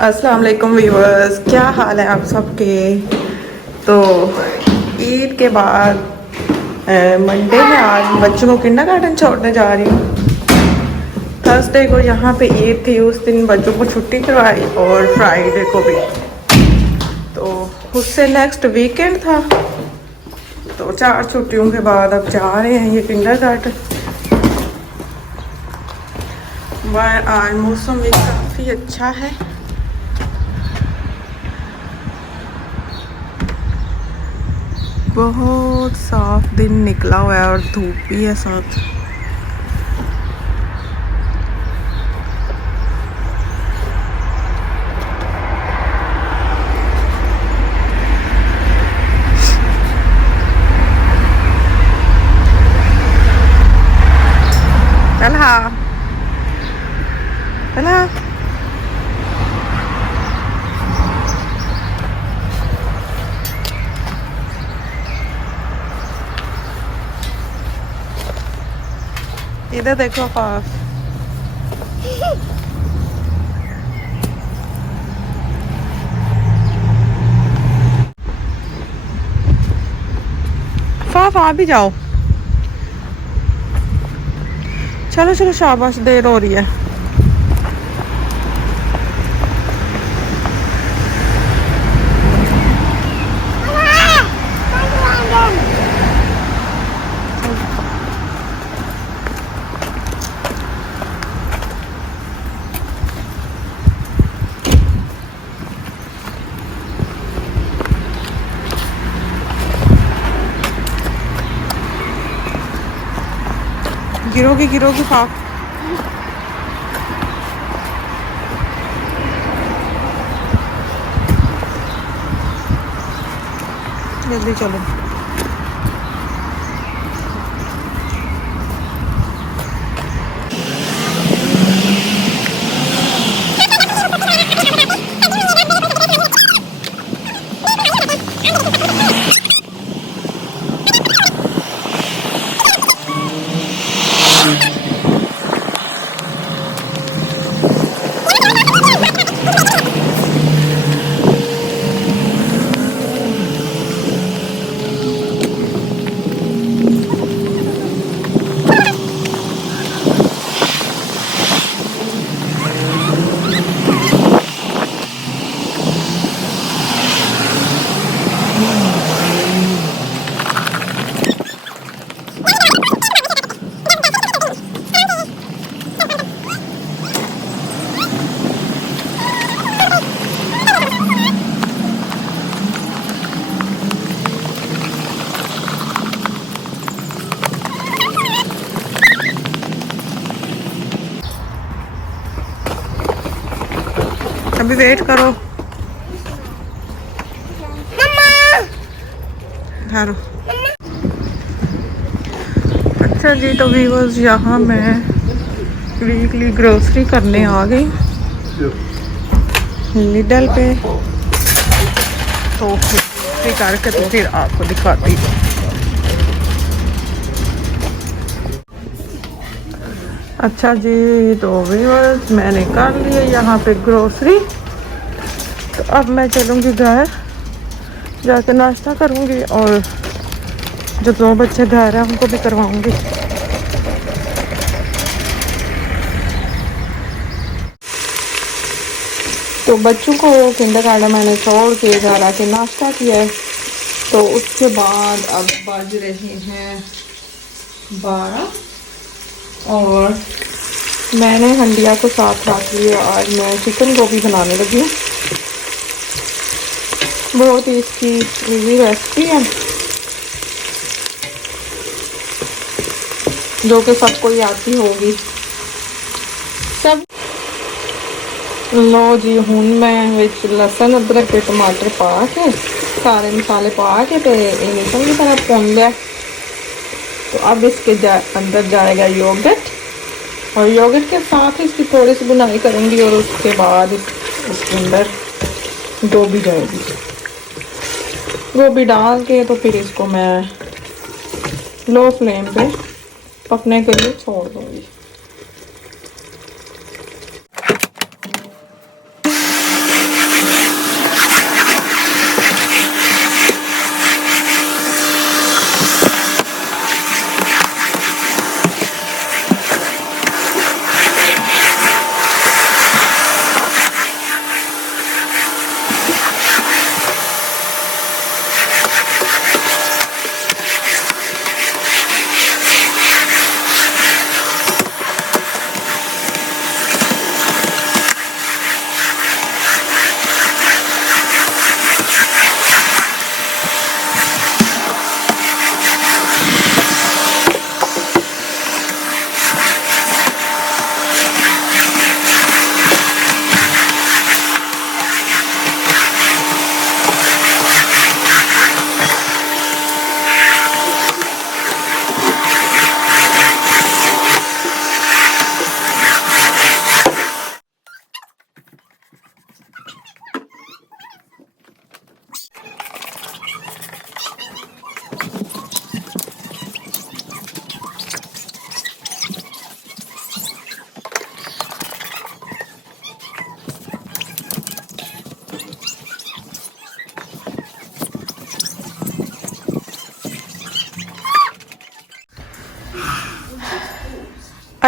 अस्सलाम वालेकुम व्यूअर्स, क्या हाल है आप सबके। तो ईद के बाद मंडे है, आज बच्चों को किंडरगार्टन छोड़ने जा रही हूँ। थर्सडे को यहाँ पे ईद थी, उस दिन बच्चों को छुट्टी करवाई और फ्राइडे को भी। तो उससे नेक्स्ट वीकेंड था, तो 4 छुट्टियों के बाद अब जा रहे हैं ये किंडरगार्टन। आज मौसम भी काफ़ी अच्छा है। बहुत साफ दिन निकला हुआ है और धूप भी है साथ। चला चला इधर देखो पास। फाफ आ भी जाओ। चलो चलो, शाबाश, देर हो रही है। गिरोगी गिरोगी फाफ। जल्दी चलो। अभी वेट करो। ठहरो। अच्छा जी, तो व्यूअर्स, यहाँ मैं वीकली ग्रोसरी करने आ गई लिडल पे। तो ग्रोसरी करके तो फिर आपको दिखाती हूँ। अच्छा जी, तो व्यूअर्स, मैंने कर लिया यहाँ पे ग्रोसरी। तो अब मैं चलूँगी घर, जाकर नाश्ता करूँगी और जो 2 बच्चे घर हैं उनको भी करवाऊँगी। तो बच्चों को किंडरगार्टन मैंने छोड़ के घर आके नाश्ता किया है। तो उसके बाद अब बज रहे हैं 12 और मैंने हंडिया को साथ रख लिया। आज मैं चिकन गोभी बनाने लगी हूँ। बहुत ही इसकी इजी रेसिपी है जो कि सबको ही आती होगी। सब लो जी, हूँ मैं लसन अदरक के टमाटर पा के सारे मसाले पा के तो इन्हें चंगी तरह भून लिया। तो अब इसके अंदर जाएगा योगर्ट और योगर्ट के साथ इसकी थोड़ी सी बुनाई करूँगी और उसके बाद इसके अंदर गोभी जाएगी। गोभी डाल के तो फिर इसको मैं लो फ्लेम पे पकने के लिए छोड़ दूँगी।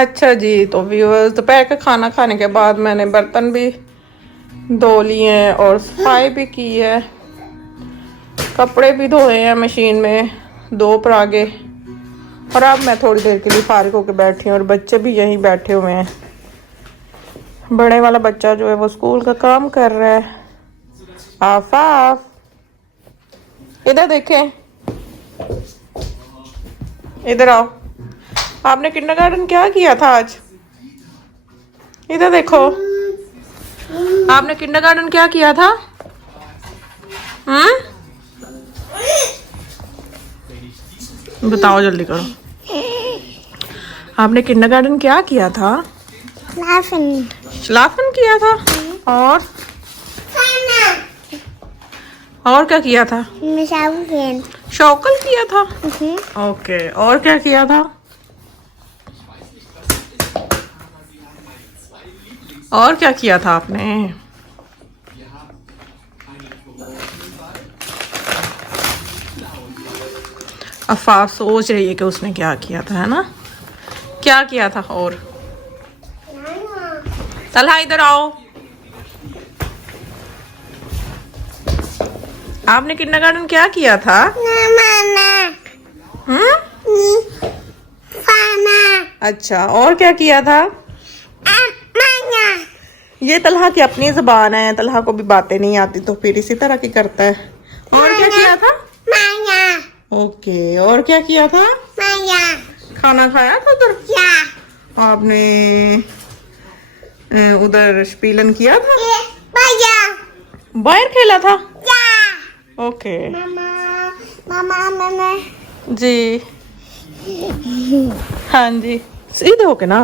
अच्छा जी, तो व्यूअर्स दोपहर का खाना खाने के बाद मैंने बर्तन भी धो लिए हैं और सफाई भी की है, कपड़े भी धोए हैं मशीन में 2 परागे। और अब मैं थोड़ी देर के लिए फारिग होकर बैठी हूँ और बच्चे भी यहीं बैठे हुए हैं। बड़े वाला बच्चा जो है वो स्कूल का काम कर रहा है। आफाफ इधर देखें, इधर आओ। आपने किंडरगार्टन क्या किया था आज? इधर देखो, आपने किंडरगार्टन क्या किया था? बताओ जल्दी करो। आपने किंडरगार्टन क्या किया था? शलाफन किया था। और क्या किया था? शौकल किया था। ओके, और क्या किया था? और क्या किया था आपने? अफाफ सोच रही है कि उसने क्या किया था, है ना? क्या किया था? और तलहा इधर आओ। आपने किंडरगार्टन क्या किया था? अच्छा, और क्या किया था? ये तलहा की अपनी जुबान है, तलहा को भी बातें नहीं आती तो फिर इसी तरह की करता है। और क्या किया था? ओके, और क्या किया था? खाना खाया था उधर? आपने उधर स्पीलन किया था? बाहर खेला था? ओके जी। हाँ जी, सीधे होके ना,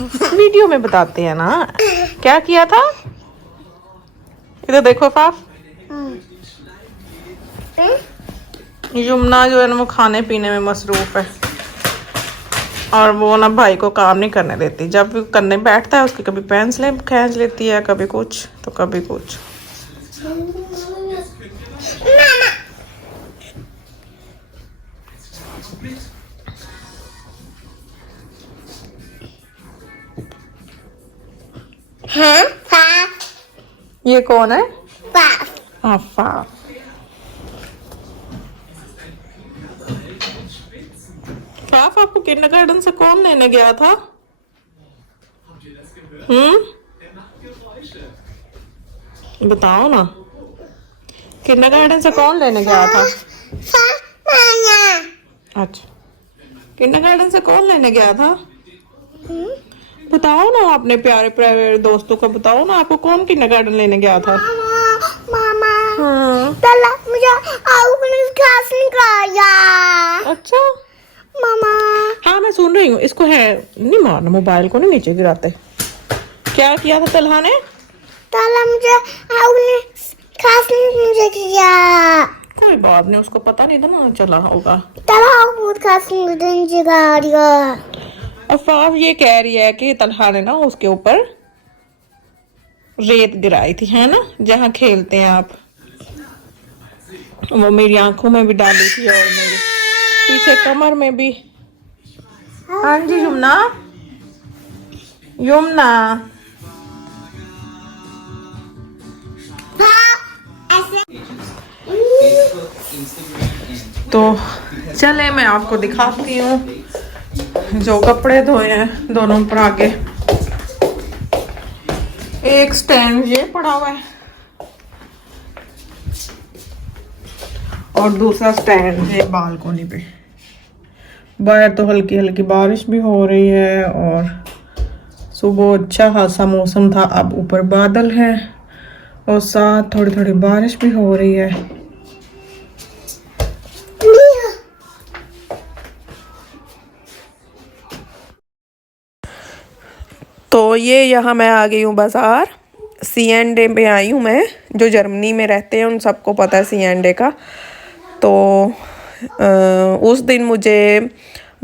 वीडियो में बताते हैं ना क्या किया था। इधर देखो फाफ, यमुना जो है ना वो खाने पीने में मसरूफ है और वो ना भाई को काम नहीं करने देती। जब भी करने बैठता है उसकी कभी पेंसिलें खींच लेती है, कभी कुछ तो कभी कुछ। ये कौन है? फाफ। फाफ, आपको किंडरगार्टन से कौन लेने गया था? बताओ ना, किंडरगार्टन से कौन लेने गया था? अच्छा, किंडरगार्टन से कौन लेने गया था? बताओ ना, अपने प्यारे प्यारे दोस्तों को बताओ ना, आपको कौन किंडरगार्टन लेने गया था? मामा तला मुझे घास निकाला। अच्छा मामा, हाँ मैं सुन रही हूँ। इसको है नहीं मारना, मोबाइल को नहीं नीचे गिराते। क्या किया था तलहा ने? तला मुझे घास मुझे किया। कोई बात नहीं, उसको पता नहीं था ना, चला होगा। तला बहुत घास मुझे गिरा। अफाफ ये कह रही है कि तलहा ने ना उसके ऊपर रेत गिराई थी, है ना, जहाँ खेलते हैं आप। वो मेरी आंखों में भी डाली थी और मेरे पीछे कमर में भी। हाँ जी यमुना, यमुना तो चले मैं आपको दिखाती हूँ जो कपड़े धोए हैं दोनों पर आगे। एक स्टैंड ये पड़ा हुआ है और दूसरा स्टैंड है बालकोनी पे। बाहर तो हल्की हल्की बारिश भी हो रही है और सुबह अच्छा खासा मौसम था। अब ऊपर बादल है और साथ थोड़ी थोड़ी बारिश भी हो रही है। तो ये यहाँ मैं आ गई हूँ बाज़ार। C&A में आई हूँ मैं। जो जर्मनी में रहते हैं उन सबको पता है C&A का। तो उस दिन मुझे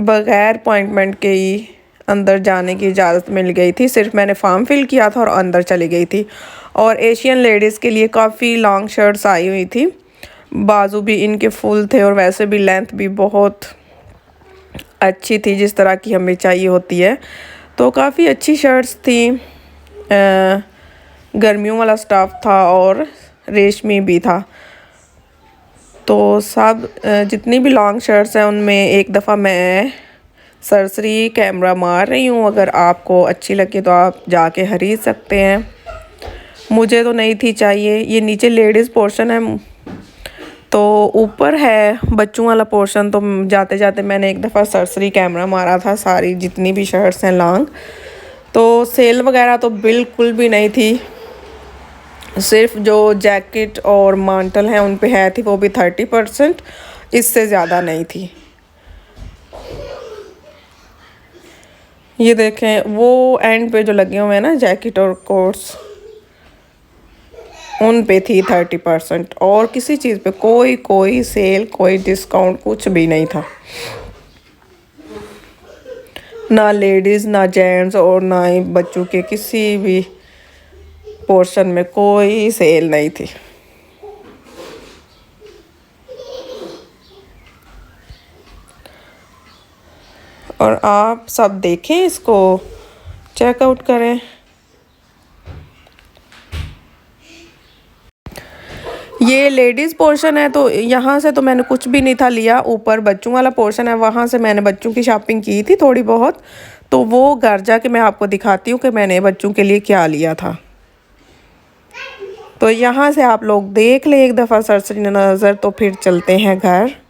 बग़ैर अपॉइंटमेंट के ही अंदर जाने की इजाज़त मिल गई थी। सिर्फ मैंने फॉर्म फिल किया था और अंदर चली गई थी। और एशियन लेडीज़ के लिए काफ़ी लॉन्ग शर्ट्स आई हुई थी। बाजू भी इनके फुल थे और वैसे भी लेंथ भी बहुत अच्छी थी, जिस तरह की हमें चाहिए होती है। तो काफ़ी अच्छी शर्ट्स थी, गर्मियों वाला स्टाफ था और रेशमी भी था। तो सब जितनी भी लॉन्ग शर्ट्स हैं उनमें एक दफ़ा मैं सरसरी कैमरा मार रही हूँ। अगर आपको अच्छी लगे तो आप जाके खरीद सकते हैं। मुझे तो नहीं थी चाहिए। ये नीचे लेडीज़ पोर्शन है, तो ऊपर है बच्चों वाला पोर्शन। तो जाते जाते मैंने एक दफ़ा सरसरी कैमरा मारा था सारी जितनी भी शर्ट्स हैं लॉन्ग। तो सेल वगैरह तो बिल्कुल भी नहीं थी, सिर्फ जो जैकेट और मांटल हैं उन पे है थी, वो भी 30%, इससे ज़्यादा नहीं थी। ये देखें वो एंड पे जो लगे हुए हैं ना जैकेट और कोट्स, उन पे थी 30%, और किसी चीज़ पे कोई सेल, कोई डिस्काउंट कुछ भी नहीं था। ना लेडीज़, ना जेंट्स और ना ही बच्चों के किसी भी पोर्शन में कोई सेल नहीं थी। और आप सब देखें, इसको चेकआउट करें। ये लेडीज़ पोर्शन है, तो यहाँ से तो मैंने कुछ भी नहीं था लिया। ऊपर बच्चों वाला पोर्शन है, वहाँ से मैंने बच्चों की शॉपिंग की थी थोड़ी बहुत। तो वो घर जाके मैं आपको दिखाती हूँ कि मैंने बच्चों के लिए क्या लिया था। तो यहाँ से आप लोग देख लें एक दफ़ा सरसरी नज़र, तो फिर चलते हैं घर।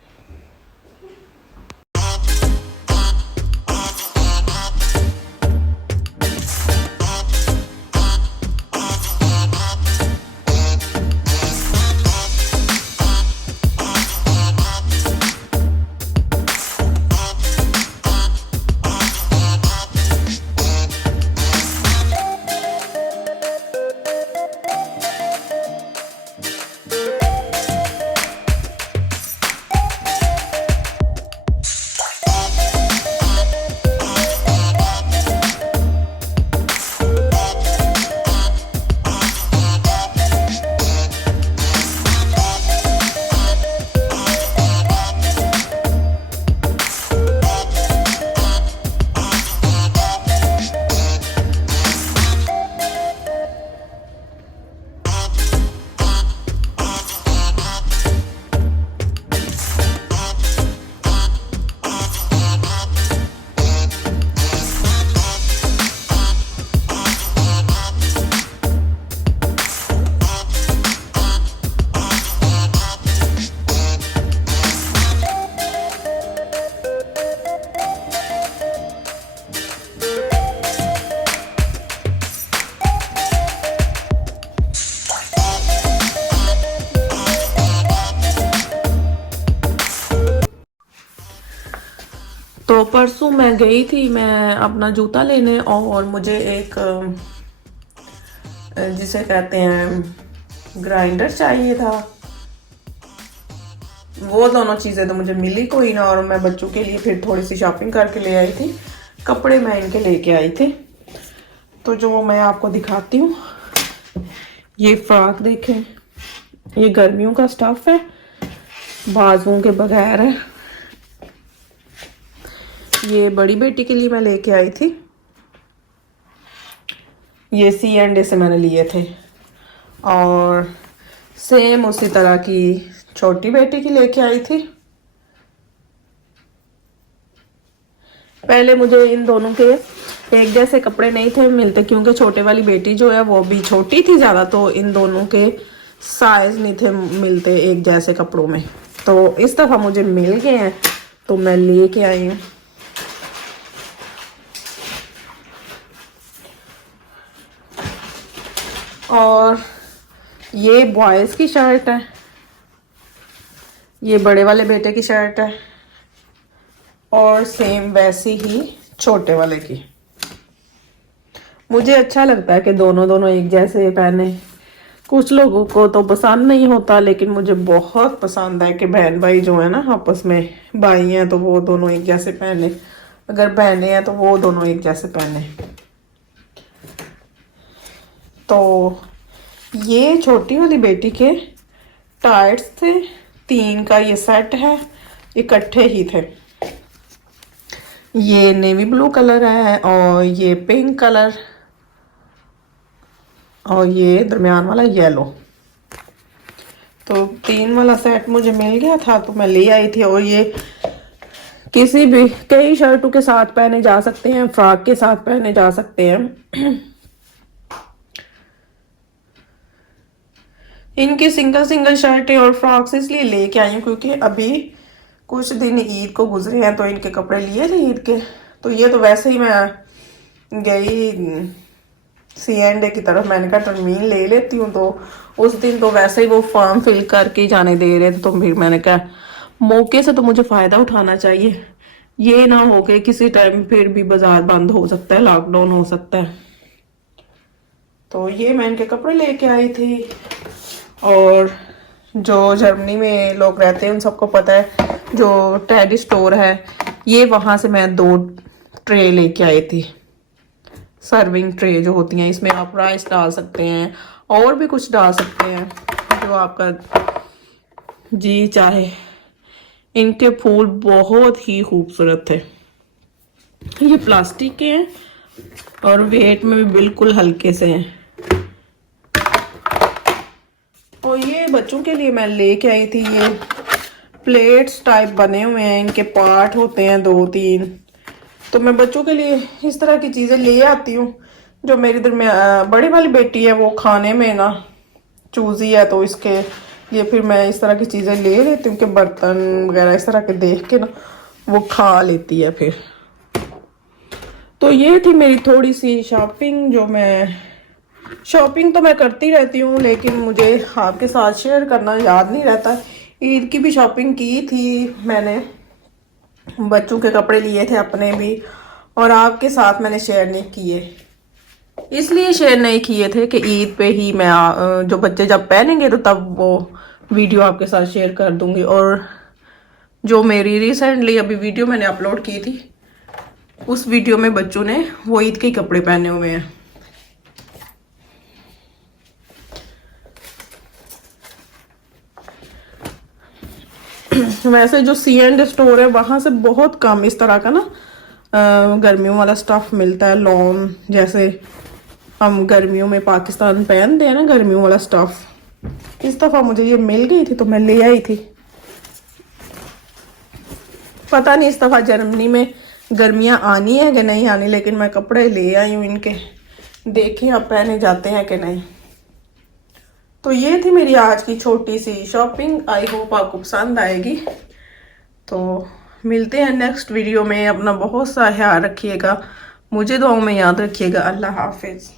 तो परसों मैं गई थी मैं अपना जूता लेने, और मुझे एक जिसे कहते हैं ग्राइंडर चाहिए था। वो दोनों चीज़ें तो मुझे मिली कोई ना, और मैं बच्चों के लिए फिर थोड़ी सी शॉपिंग करके ले आई थी। कपड़े मैं इनके लेके आई थी, तो जो मैं आपको दिखाती हूँ। ये फ्रॉक देखें, ये गर्मियों का स्टफ है, बाजुओं के बगैर है। ये बड़ी बेटी के लिए मैं लेके आई थी। ये C&A से मैंने लिए थे, और सेम उसी तरह की छोटी बेटी की लेके आई थी। पहले मुझे इन दोनों के एक जैसे कपड़े नहीं थे मिलते, क्योंकि छोटे वाली बेटी जो है वो भी छोटी थी ज़्यादा, तो इन दोनों के साइज नहीं थे मिलते एक जैसे कपड़ों में। तो इस दफ़ा मुझे मिल गए हैं, तो मैं लेके आई हूँ। और ये बॉयज़ की शर्ट है, ये बड़े वाले बेटे की शर्ट है, और सेम वैसी ही छोटे वाले की। मुझे अच्छा लगता है कि दोनों एक जैसे पहने। कुछ लोगों को तो पसंद नहीं होता, लेकिन मुझे बहुत पसंद है कि बहन भाई जो है ना आपस में, भाई हैं तो वो दोनों एक जैसे पहने, अगर बहनें हैं तो वो दोनों एक जैसे पहने। तो ये छोटी वाली बेटी के टाइट्स थे, 3 का ये सेट है, इकट्ठे ही थे। ये नेवी ब्लू कलर है और ये पिंक कलर और ये दरमियान वाला येलो। तो 3 वाला सेट मुझे मिल गया था तो मैं ले आई थी। और ये किसी भी कई शर्टों के साथ पहने जा सकते हैं, फ्रॉक के साथ पहने जा सकते हैं। इनकी सिंगल शर्टें और फ्रॉक्स इसलिए लेके आई हूँ क्योंकि अभी कुछ दिन ईद को गुजरे हैं तो इनके कपड़े लिए थे ईद के। तो ये तो वैसे ही मैं गई C&A की तरफ, मैंने कहा टर्मीन ले लेती हूँ। तो उस दिन तो वैसे ही वो फॉर्म फिल करके जाने दे रहे थे तो फिर मैंने कहा मौके से तो मुझे फ़ायदा उठाना चाहिए। ये ना हो के किसी टाइम फिर भी बाजार बंद हो सकता है, लॉकडाउन हो सकता है। तो ये मैं इनके कपड़े लेके आई थी। और जो जर्मनी में लोग रहते हैं उन सबको पता है जो टेडी स्टोर है, ये वहाँ से मैं 2 ट्रे लेके आई थी, सर्विंग ट्रे जो होती हैं। इसमें आप राइस डाल सकते हैं और भी कुछ डाल सकते हैं जो आपका जी चाहे। इनके फूल बहुत ही खूबसूरत थे। ये प्लास्टिक के हैं और वेट में भी बिल्कुल हल्के से हैं। और ये बच्चों के लिए मैं लेके आई थी, ये प्लेट्स टाइप बने हुए हैं, इनके पार्ट होते हैं 2-3। तो मैं बच्चों के लिए इस तरह की चीज़ें ले आती हूँ। जो मेरी बड़ी वाली बेटी है वो खाने में ना चूजी है तो इसके लिए फिर मैं इस तरह की चीज़ें ले लेती हूँ कि बर्तन वगैरह इस तरह के देख के ना वो खा लेती है फिर। तो ये थी मेरी थोड़ी सी शॉपिंग। शॉपिंग तो मैं करती रहती हूँ लेकिन मुझे आपके साथ शेयर करना याद नहीं रहता। ईद की भी शॉपिंग की थी मैंने, बच्चों के कपड़े लिए थे अपने भी, और आपके साथ मैंने शेयर नहीं किए। इसलिए शेयर नहीं किए थे कि ईद पे ही मैं जो बच्चे जब पहनेंगे तो तब वो वीडियो आपके साथ शेयर कर दूंगी। और जो मेरी रिसेंटली अभी वीडियो मैंने अपलोड की थी उस वीडियो में बच्चों ने वो ईद के कपड़े पहने हुए हैं। वैसे जो C&A स्टोर है वहाँ से बहुत कम इस तरह का ना गर्मियों वाला स्टफ मिलता है। लॉन जैसे हम गर्मियों में पाकिस्तान पहनते हैं ना, गर्मियों वाला स्टफ। इस दफ़ा मुझे ये मिल गई थी तो मैं ले आई थी। पता नहीं इस दफ़ा जर्मनी में गर्मियाँ आनी है कि नहीं आनी, लेकिन मैं कपड़े ले आई हूँ इनके, देखें अब पहने जाते हैं कि नहीं। तो ये थी मेरी आज की छोटी सी शॉपिंग। आई होप आपको पसंद आएगी। तो मिलते हैं नेक्स्ट वीडियो में। अपना बहुत सा ख्याल रखिएगा, मुझे दुआओं में याद रखिएगा। अल्लाह हाफिज़।